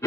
Hi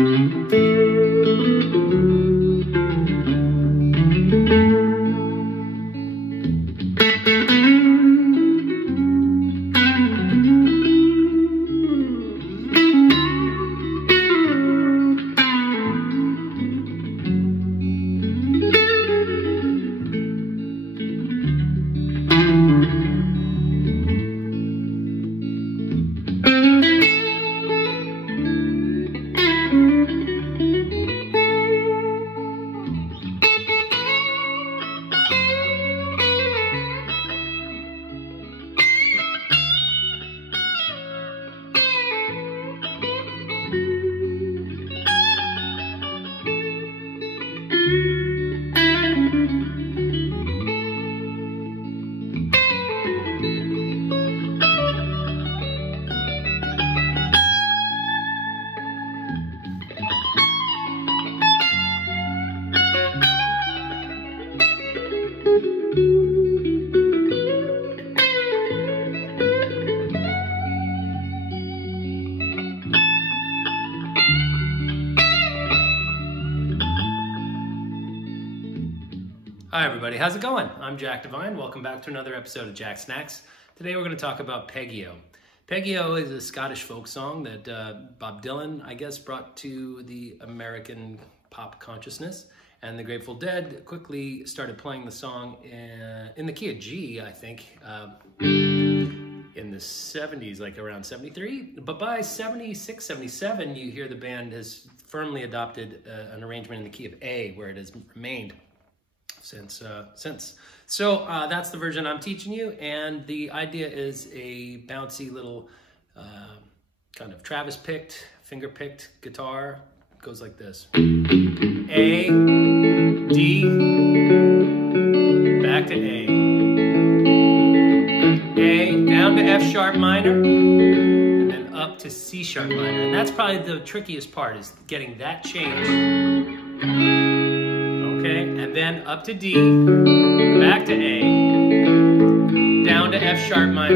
everybody, how's it going? I'm Jack Devine. Welcome back to another episode of Jacksnax. Today we're going to talk about Peggy-O. Peggy-O is a Scottish folk song that Bob Dylan, I guess, brought to the American pop consciousness. And the Grateful Dead quickly started playing the song in the key of G, I think, in the 70s, like around 73. But by 76, 77, you hear the band has firmly adopted an arrangement in the key of A, where it has remained since. So that's the version I'm teaching you, and the idea is a bouncy little kind of Travis picked, finger picked guitar. It goes like this: A, D, back to A, down to F sharp minor, and then up to C sharp minor. And that's probably the trickiest part, is getting that change. Okay, and then up to D, back to A, down to F sharp minor,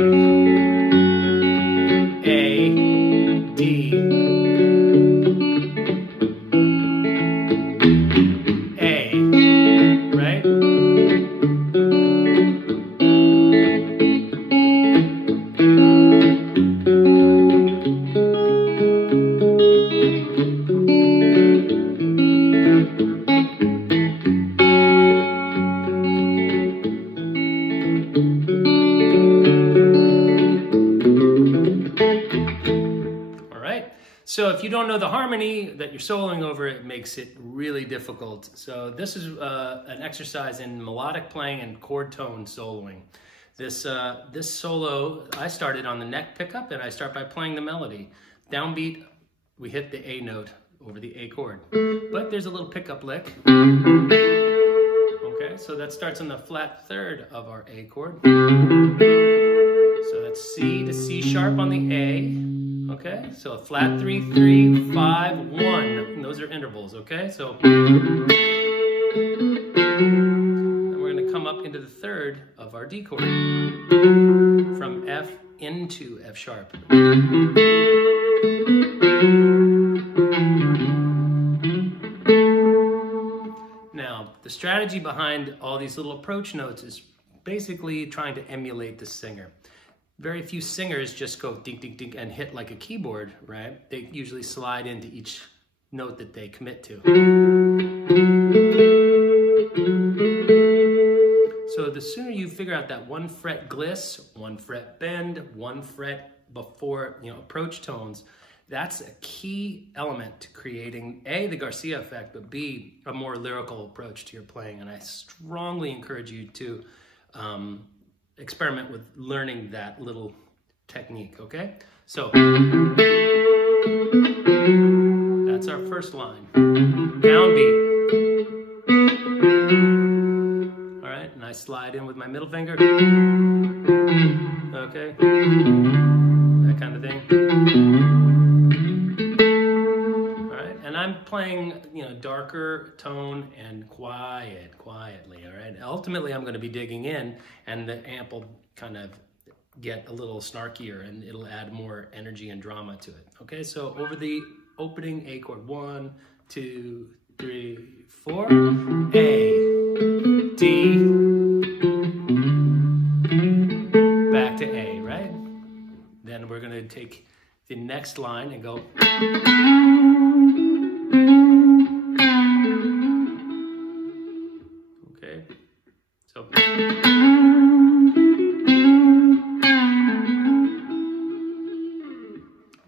A, D, A, right? So if you don't know the harmony that you're soloing over, it makes it really difficult. So this is an exercise in melodic playing and chord tone soloing. This solo, I started on the neck pickup, and I start by playing the melody. Downbeat, we hit the A note over the A chord. But there's a little pickup lick. Okay, so that starts on the flat third of our A chord. So that's C to C sharp on the A. Okay, so a flat 3, 3, 5, 1. And those are intervals, okay? So, and we're going to come up into the third of our D chord, from F into F sharp. Now, the strategy behind all these little approach notes is basically trying to emulate the singer. Very few singers just go ding, ding, ding and hit like a keyboard, right? They usually slide into each note that they commit to. So the sooner you figure out that 1 fret gliss, 1 fret bend, 1 fret before, approach tones, that's a key element to creating A, the Garcia effect, but B, a more lyrical approach to your playing. And I strongly encourage you to experiment with learning that little technique, okay? So, that's our first line. Downbeat. All right, and I slide in with my middle finger. Okay, that kind of thing. All right, and I'm playing, darker tone and quietly, all right? Ultimately, I'm gonna be digging in, and the amp will kind of get a little snarkier, and it'll add more energy and drama to it, okay? So over the opening A chord. 1, 2, 3, 4. A, D, back to A, right? Then we're gonna take the next line and go. Okay, so.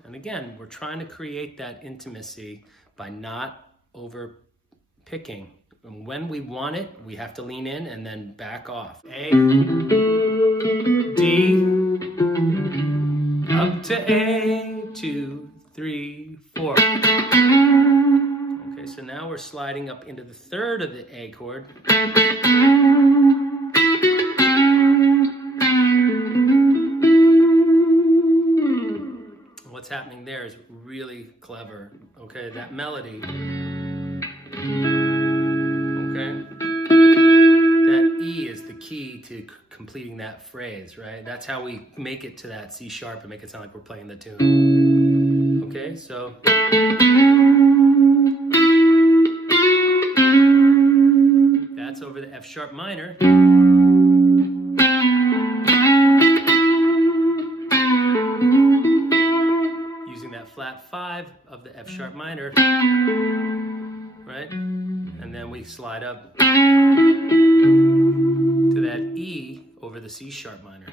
And again, we're trying to create that intimacy by not over picking. And when we want it, we have to lean in and then back off. A, D, up to A, 2, 3, 4. Okay, so now we're sliding up into the third of the A chord. What's happening there is really clever. Okay, that melody. Okay, that E is the key to completing that phrase, right? That's how we make it to that C sharp and make it sound like we're playing the tune. Okay, so. That's over the F sharp minor. Using that flat 5 of the F sharp minor, right? And then we slide up to that E over the C sharp minor.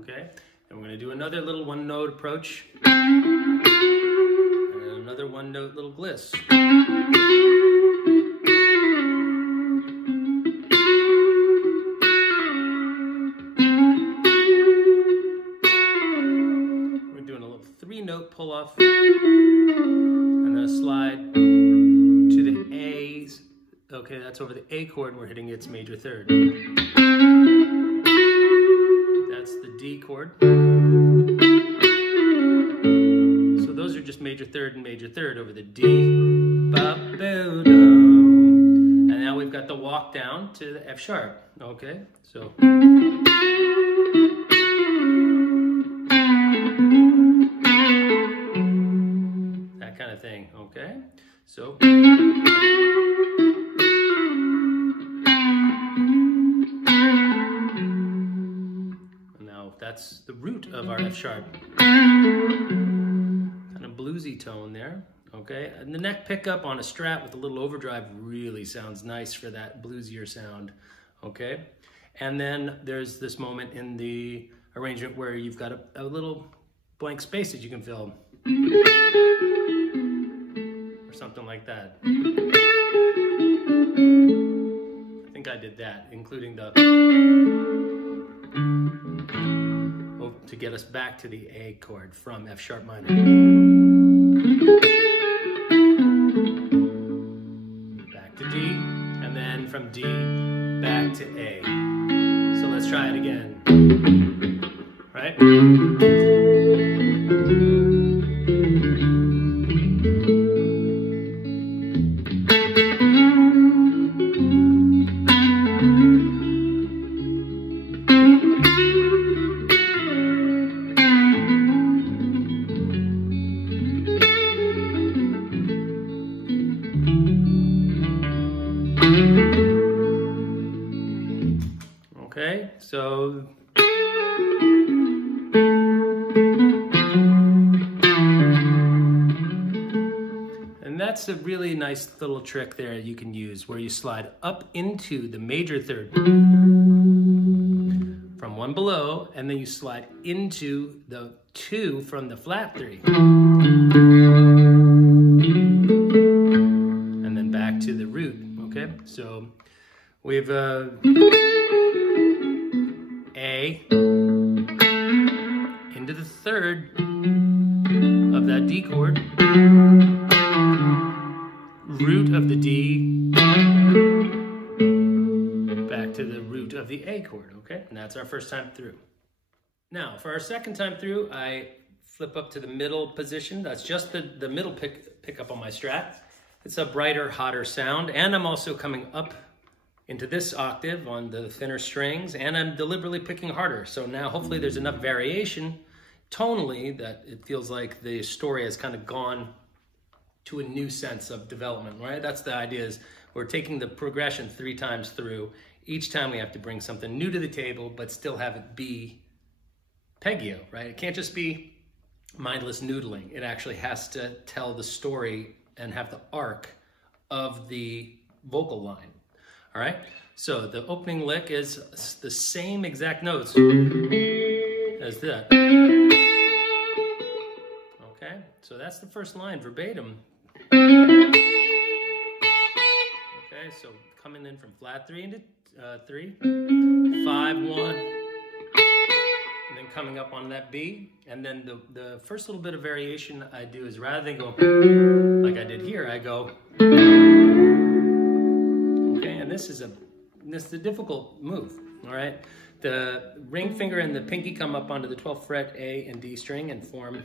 Okay, and we're going to do another little one note approach, and then another one note little gliss. We're doing a little 3-note pull off, and then a slide to the A's. Okay, that's over the A chord, and we're hitting its major third. That's the D chord. So those are just major third and major third over the D. And now we've got the walk down to the F sharp. Okay, so. That kind of thing, okay? So. Now that's the root of our F sharp. Kind of bluesy tone there, okay? And the neck pickup on a Strat with a little overdrive really sounds nice for that bluesier sound, okay? And then there's this moment in the arrangement where you've got a little blank space that you can fill. Or something like that. I think I did that, including the to get us back to the A chord from F sharp minor. Back to D, and then from D back to A. So let's try it again. Right? Okay, so and that's a really nice little trick there you can use where you slide up into the major third from one below, and then you slide into the 2 from the flat 3. And then back to the root, okay? So we've A into the third of that D chord, root of the D, back to the root of the A chord, okay? And that's our first time through. Now, for our second time through, I flip up to the middle position. That's just the middle pickup on my Strat. It's a brighter, hotter sound, and I'm also coming up into this octave on the thinner strings, and I'm deliberately picking harder. So now hopefully there's enough variation tonally that it feels like the story has kind of gone to a new sense of development, right? That's the idea, is we're taking the progression 3 times through. Each time we have to bring something new to the table, but still have it be Peggy-O, right? It can't just be mindless noodling. It actually has to tell the story and have the arc of the vocal line, all right? So the opening lick is the same exact notes as that. Okay, so that's the first line verbatim. Okay, so coming in from flat 3 into 3, 5, 1, and then coming up on that B, and then the first little bit of variation I do is, rather than go like I did here, I go, okay, and this is a difficult move, all right? The ring finger and the pinky come up onto the 12th fret A and D string and form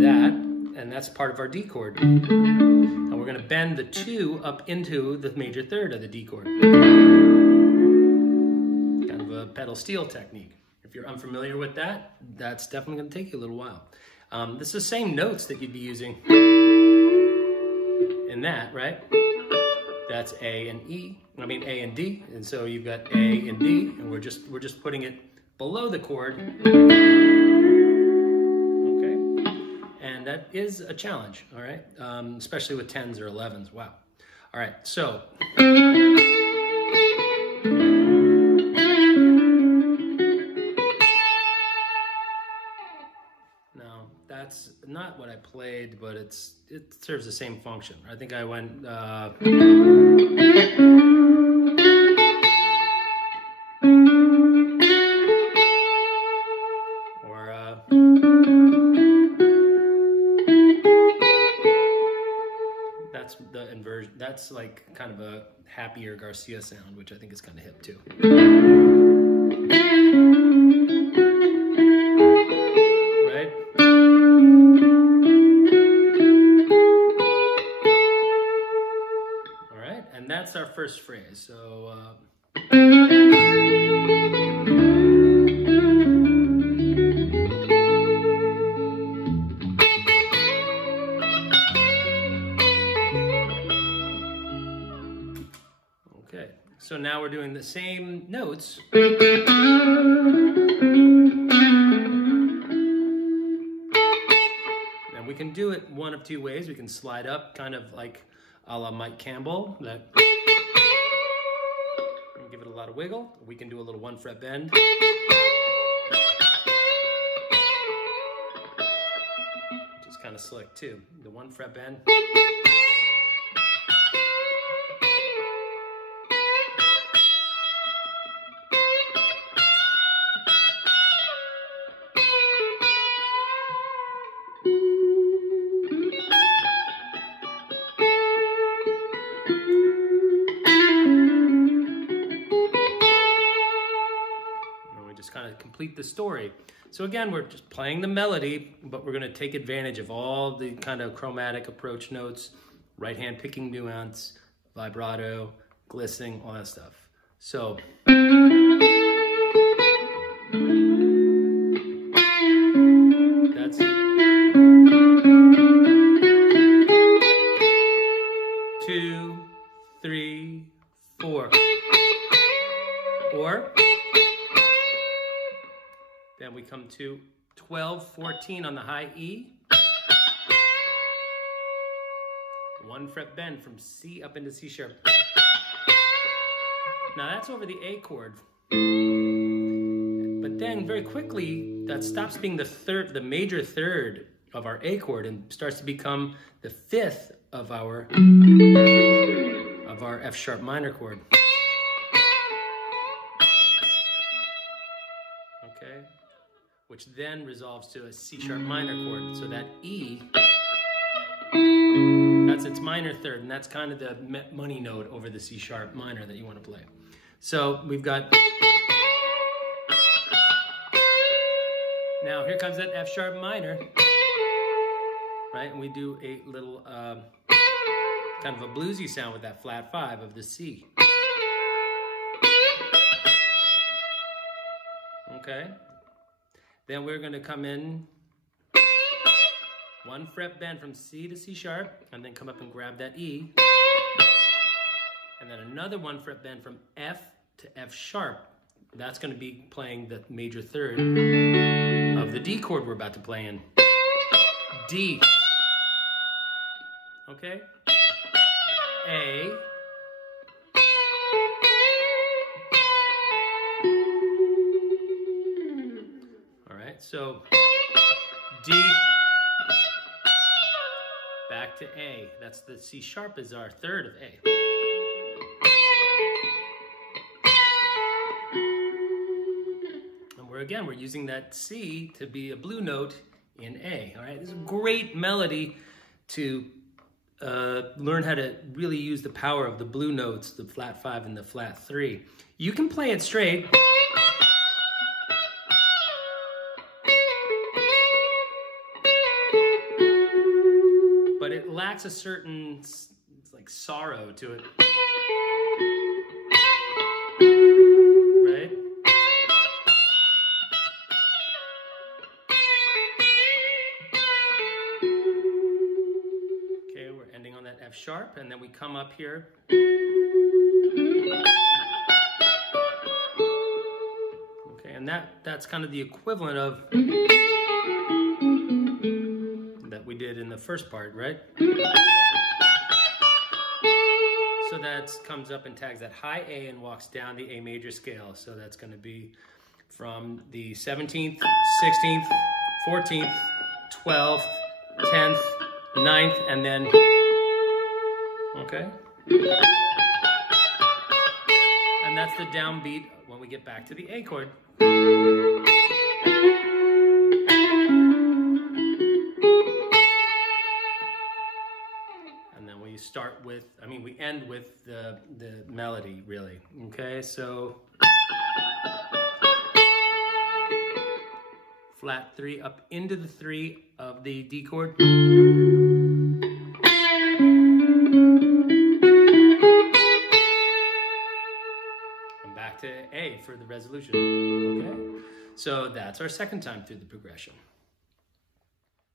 that, and that's part of our D chord. And we're gonna bend the 2 up into the major third of the D chord. Kind of a pedal steel technique. If you're unfamiliar with that, that's definitely gonna take you a little while. This is the same notes that you'd be using in that, right? That's A and E, I mean A and D, and so you've got A and D, and we're just putting it below the chord. Okay, and that is a challenge, all right, especially with 10s or 11s. Wow. All right, so now that's not what I played, but it serves the same function. I think I went that's the inversion. That's like kind of a happier Garcia sound, which I think is kind of hip too. Right? All right, and that's our first phrase. So okay, so now we're doing the same notes. And we can do it one of 2 ways. We can slide up, kind of like a la Mike Campbell, that, and give it a lot of wiggle. We can do a little 1 fret bend. Which is kind of slick too. The 1 fret bend. Kind of complete the story. So again, we're just playing the melody, but we're going to take advantage of all the kind of chromatic approach notes, right hand picking nuance, vibrato, glistening, all that stuff. So that's 2, 3, 4, or then we come to 12, 14 on the high E. 1 fret bend from C up into C sharp. Now that's over the A chord. But then very quickly, that stops being the major third of our A chord and starts to become the 5th of our F sharp minor chord. Okay, which then resolves to a C sharp minor chord. So that E, that's its minor third, and that's kind of the money note over the C sharp minor that you want to play. So we've got, now here comes that F sharp minor, right? And we do a little kind of a bluesy sound with that flat 5 of the C. Okay. Then we're going to come in 1 fret bend from C to C sharp, and then come up and grab that E. And then another 1 fret bend from F to F sharp. That's going to be playing the major third of the D chord we're about to play in. D. Okay? A. All right, so D. Back to A. That's the C sharp is our third of A. And we're using that C to be a blue note in A. All right, it's a great melody to learn how to really use the power of the blue notes, the flat 5 and the flat 3. You can play it straight. But it lacks a certain like sorrow to it. Right? Okay, we're ending on that F sharp, and then we come up here. Okay, and that's kind of the equivalent of that we did in the first part, right? So that comes up and tags that high A and walks down the A major scale. So that's going to be from the 17th, 16th, 14th, 12th, 10th, 9th, and then, okay? And that's the downbeat when we get back to the A chord. Start with, we end with the melody, really. Okay, so flat 3 up into the 3 of the D chord. And back to A for the resolution. Okay, so that's our second time through the progression.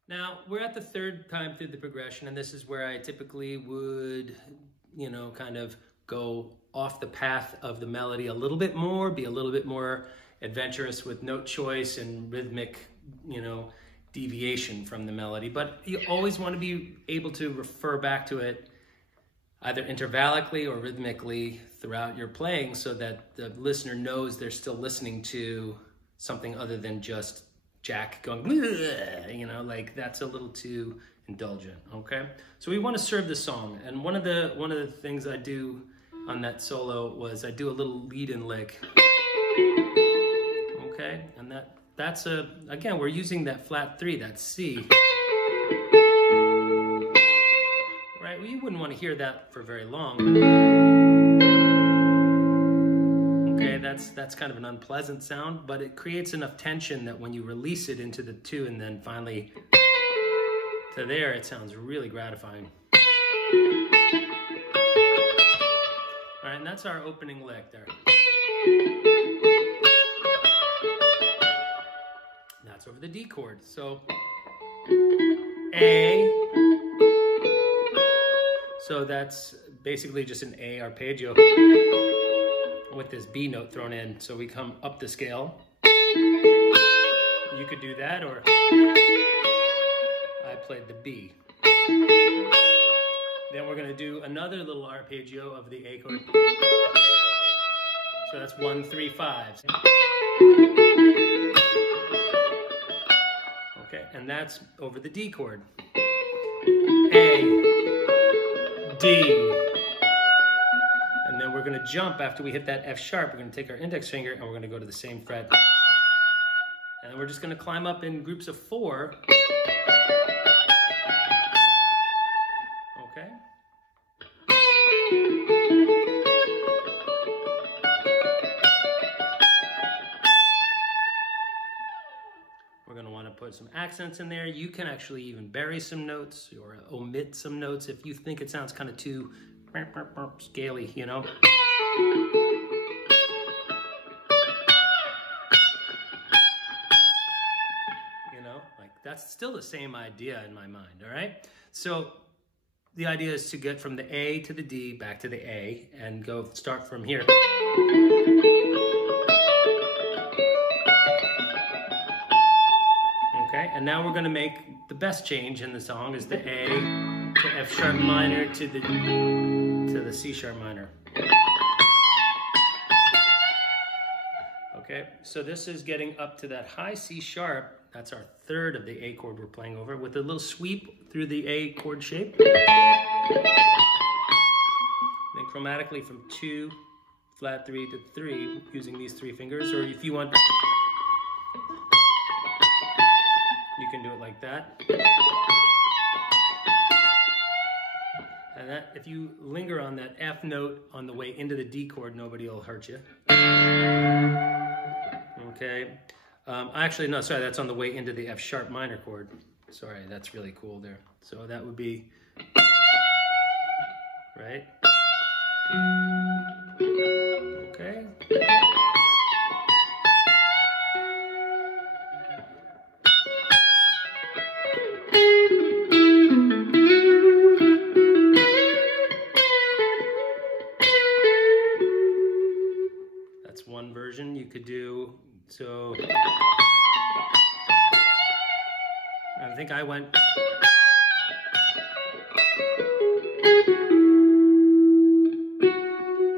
Now, we're at the third time through the progression, and this is where I typically would, kind of go off the path of the melody a little bit more, be a little bit more adventurous with note choice and rhythmic, deviation from the melody. But you always want to be able to refer back to it either intervallically or rhythmically throughout your playing so that the listener knows they're still listening to something other than just Jack going, like that's a little too indulgent, okay? So we want to serve the song, and one of the things I do on that solo was I do a little lead-in lick, okay? And that's again, we're using that flat 3, that C, right? Well, you wouldn't want to hear that for very long. That's kind of an unpleasant sound, but it creates enough tension that when you release it into the 2 and then finally to there, it sounds really gratifying. All right, and that's our opening lick there. That's over the D chord. So A. So that's basically just an A arpeggio with this B note thrown in. So we come up the scale. You could do that, or I played the B. Then we're going to do another little arpeggio of the A chord. So that's 1, 3, 5. Okay, and that's over the D chord. A, D. And then we're going to jump after we hit that F sharp. We're going to take our index finger and we're going to go to the same fret. And then we're just going to climb up in groups of 4. Okay. We're going to want to put some accents in there. You can actually even bury some notes or omit some notes if you think it sounds kind of too scaly, That's still the same idea in my mind, all right? So the idea is to get from the A to the D, back to the A, and start from here. Okay, and now we're gonna make the best change in the song is the A to F sharp minor to the C sharp minor. Okay, so this is getting up to that high C sharp. That's our third of the A chord we're playing over with a little sweep through the A chord shape. Then chromatically from 2, flat 3 to 3 using these 3 fingers, or if you want, you can do it like that. And that, if you linger on that F note on the way into the D chord, nobody will hurt you. Okay. Actually, no, sorry, that's on the way into the F sharp minor chord. Sorry, that's really cool there. So that would be, right? Okay. That's one version you could do. So I think I went.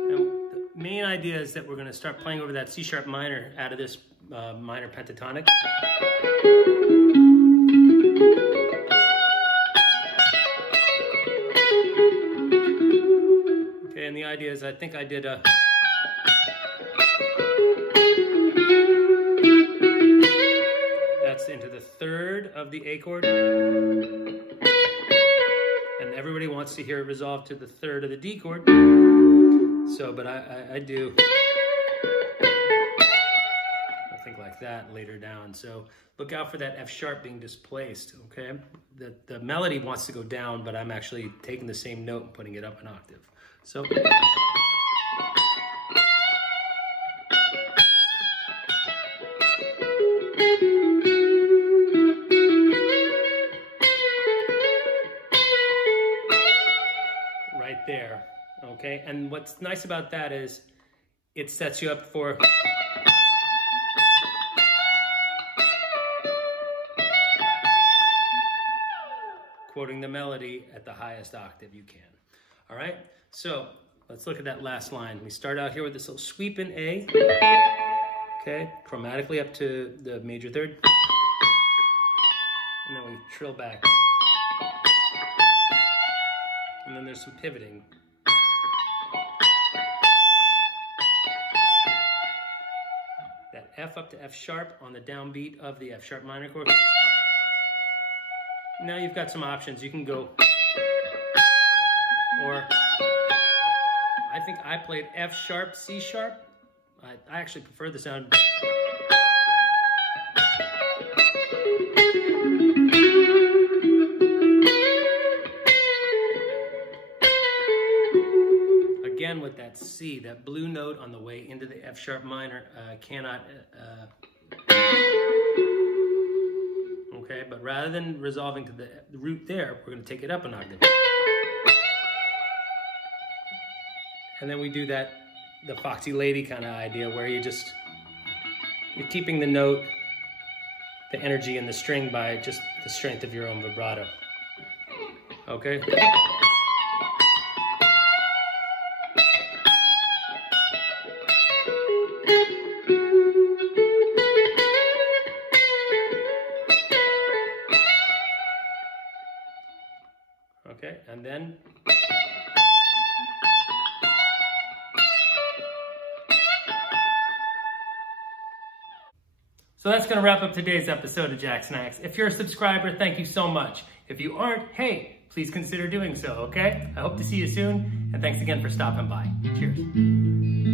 The main idea is that we're going to start playing over that C sharp minor out of this minor pentatonic. Okay, and the idea is I think I did a. Into the third of the A chord, and everybody wants to hear it resolve to the third of the D chord. So, but I do, I think like that later down. So look out for that F sharp being displaced. Okay, the melody wants to go down, but I'm actually taking the same note and putting it up an octave. So. There, okay, and what's nice about that is it sets you up for quoting the melody at the highest octave you can. All right, so let's look at that last line. We start out here with this little sweep in A, okay, chromatically up to the major third, and then we trill back. And then there's some pivoting. That F up to F sharp on the downbeat of the F sharp minor chord. Now you've got some options. You can go, or I think I played F sharp, C sharp. I actually prefer the sound. Again, with that C, that blue note on the way into the F sharp minor cannot, okay, but rather than resolving to the root there, we're going to take it up an octave. And then we do that, the Foxy Lady kind of idea where you're keeping the note, the energy in the string by just the strength of your own vibrato. Okay? Okay, and then so that's going to wrap up today's episode of Jacksnax. If you're a subscriber, thank you so much. If you aren't, hey, please consider doing so, okay? I hope to see you soon, and thanks again for stopping by. Cheers.